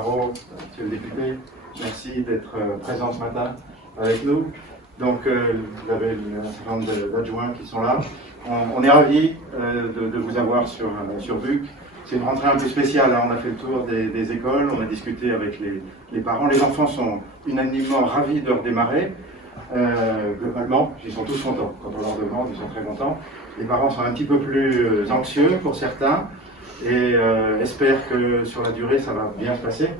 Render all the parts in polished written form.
Barrault, monsieur le député, merci d'être présent ce matin avec nous. Donc, vous avez un certain nombre d'adjoints qui sont là. On est ravis de vous avoir sur BUC. C'est une rentrée un peu spéciale, hein. On a fait le tour des écoles, on a discuté avec les parents. Les enfants sont unanimement ravis de redémarrer. Globalement, ils sont tous contents. Quand on leur demande, ils sont très contents. Les parents sont un petit peu plus anxieux pour certains et espèrent que sur la durée, ça va bien se passer.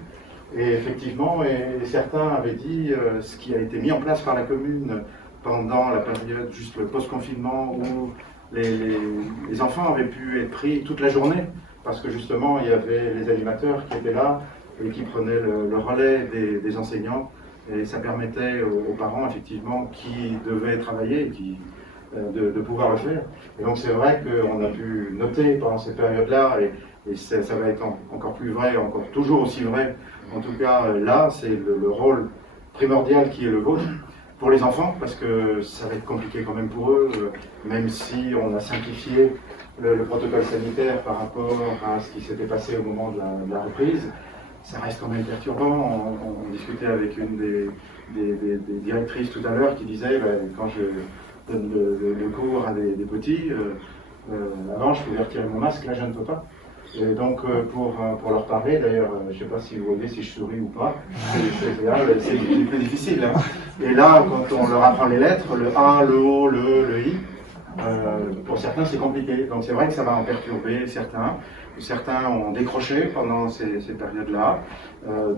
Et effectivement, et certains avaient dit ce qui a été mis en place par la commune pendant la période juste le post-confinement où les enfants avaient pu être pris toute la journée parce que justement il y avait les animateurs qui étaient là et qui prenaient le relais des enseignants et ça permettait aux parents effectivement qui devaient travailler de pouvoir le faire. Et donc c'est vrai qu'on a pu noter pendant ces périodes-là et ça va être encore plus vrai, encore toujours aussi vrai. En tout cas, là, c'est le rôle primordial qui est le vôtre pour les enfants, parce que ça va être compliqué quand même pour eux, même si on a simplifié le protocole sanitaire par rapport à ce qui s'était passé au moment de la reprise. Ça reste quand même perturbant. On discutait avec une des directrices tout à l'heure qui disait quand je donne le cours à des petits, avant je pouvais retirer mon masque, là je ne peux pas. Et donc pour leur parler, d'ailleurs, je ne sais pas si vous voyez si je souris ou pas, c'est plus difficile. Hein. Et là, quand on leur apprend les lettres, le A, le O, le I, pour certains c'est compliqué. Donc c'est vrai que ça va en perturber certains. Certains ont décroché pendant ces périodes-là,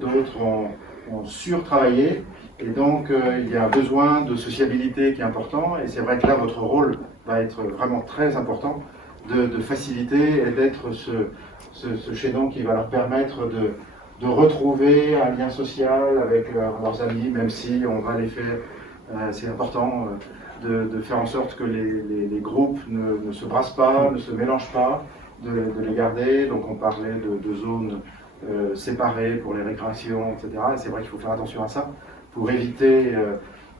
d'autres ont surtravaillé. Et donc il y a besoin de sociabilité qui est important. Et c'est vrai que là, votre rôle va être vraiment très important. De faciliter et d'être ce chaînon qui va leur permettre de retrouver un lien social avec leurs amis, même si on va les faire, c'est important de faire en sorte que les groupes ne se brassent pas, ne se mélangent pas, de les garder. Donc on parlait de zones séparées pour les récréations, etc. Et c'est vrai qu'il faut faire attention à ça pour éviter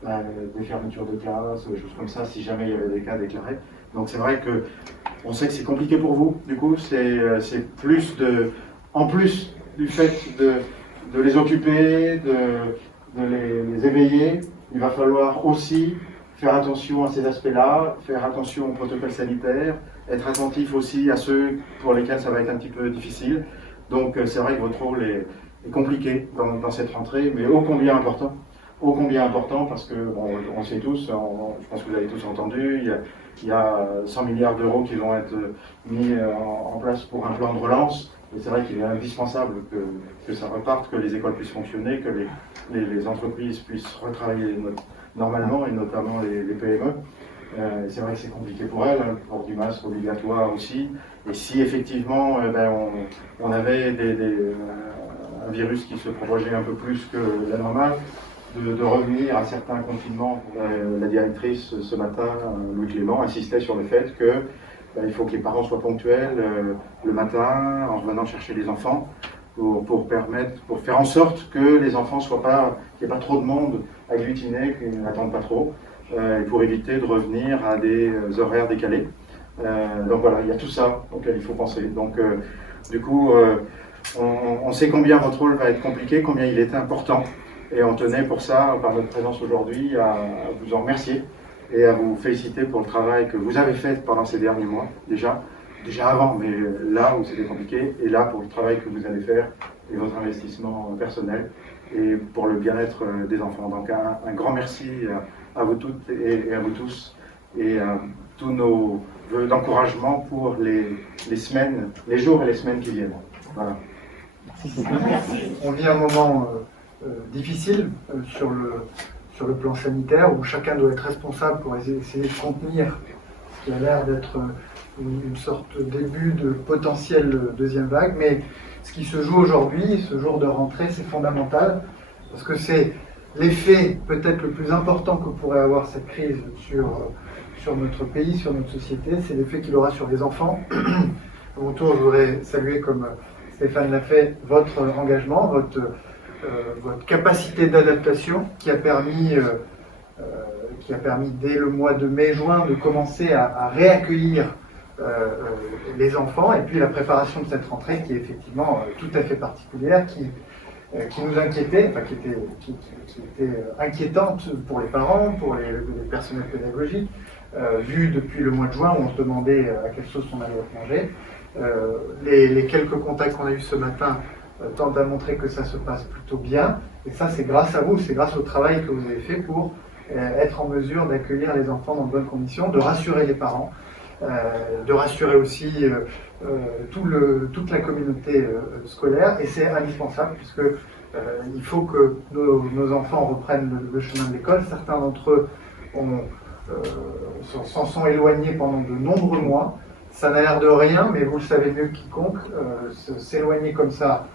des fermetures de classes, des choses comme ça, si jamais il y avait des cas déclarés. Donc c'est vrai que on sait que c'est compliqué pour vous, du coup, c'est plus en plus du fait de les occuper, de les éveiller, il va falloir aussi faire attention à ces aspects-là, faire attention au protocole sanitaire, être attentif aussi à ceux pour lesquels ça va être un petit peu difficile. Donc c'est vrai que votre rôle est compliqué dans cette rentrée, mais ô combien important. Ô combien important parce que, bon, on sait tous, je pense que vous avez tous entendu, il y a 100 milliards d'euros qui vont être mis en place pour un plan de relance. Et c'est vrai qu'il est indispensable que ça reparte, que les écoles puissent fonctionner, que les entreprises puissent retravailler normalement, et notamment les PME. C'est vrai que c'est compliqué pour elles, le port du masque obligatoire aussi. Et si effectivement on avait un virus qui se propageait un peu plus que la normale, de revenir à certains confinements. La directrice ce matin, Louis Clément, insistait sur le fait que il faut que les parents soient ponctuels le matin en revenant chercher les enfants pour faire en sorte que les enfants qu'il n'y ait pas trop de monde agglutiné, qu'ils n'attendent pas trop, et pour éviter de revenir à des horaires décalés. Donc voilà, il y a tout ça auquel il faut penser. Donc du coup, on sait combien votre rôle va être compliqué, combien il est important. Et on tenait pour ça, par notre présence aujourd'hui, à vous en remercier et à vous féliciter pour le travail que vous avez fait pendant ces derniers mois, déjà avant, mais là où c'était compliqué, et là pour le travail que vous allez faire et votre investissement personnel et pour le bien-être des enfants. Donc un grand merci à vous toutes et à vous tous et tous nos vœux d'encouragement pour les semaines, les jours et les semaines qui viennent. Voilà. On vit un moment difficile sur le plan sanitaire où chacun doit être responsable pour essayer de contenir ce qui a l'air d'être une sorte de début de potentielle deuxième vague. Mais ce qui se joue aujourd'hui, ce jour de rentrée, c'est fondamental parce que c'est l'effet peut-être le plus important que pourrait avoir cette crise sur notre pays, sur notre société, c'est l'effet qu'il aura sur les enfants. À mon tour, je voudrais saluer, comme Stéphane l'a fait, votre engagement, votre capacité d'adaptation qui a permis dès le mois de mai-juin de commencer à réaccueillir les enfants, et puis la préparation de cette rentrée qui est effectivement tout à fait particulière, qui nous inquiétait, enfin qui était inquiétante pour les parents, pour les personnels pédagogiques, vu depuis le mois de juin où on se demandait à quelle sauce on allait être mangé. Les quelques contacts qu'on a eus ce matin tentent à montrer que ça se passe plutôt bien, et ça c'est grâce à vous, c'est grâce au travail que vous avez fait pour être en mesure d'accueillir les enfants dans de bonnes conditions, de rassurer les parents, de rassurer aussi toute la communauté scolaire, et c'est indispensable puisque il faut que nos enfants reprennent le chemin de l'école. Certains d'entre eux s'en sont éloignés pendant de nombreux mois. Ça n'a l'air de rien, mais vous le savez mieux que quiconque, s'éloigner comme ça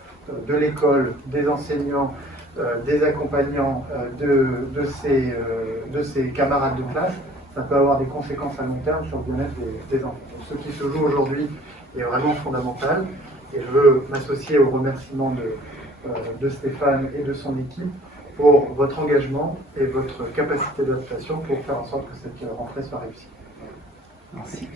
de l'école, des enseignants, des accompagnants, de ses camarades de classe, ça peut avoir des conséquences à long terme sur le bien-être des enfants. Donc, ce qui se joue aujourd'hui est vraiment fondamental, et je veux m'associer au remerciement de Stéphane et de son équipe pour votre engagement et votre capacité d'adaptation pour faire en sorte que cette rentrée soit réussie. Merci.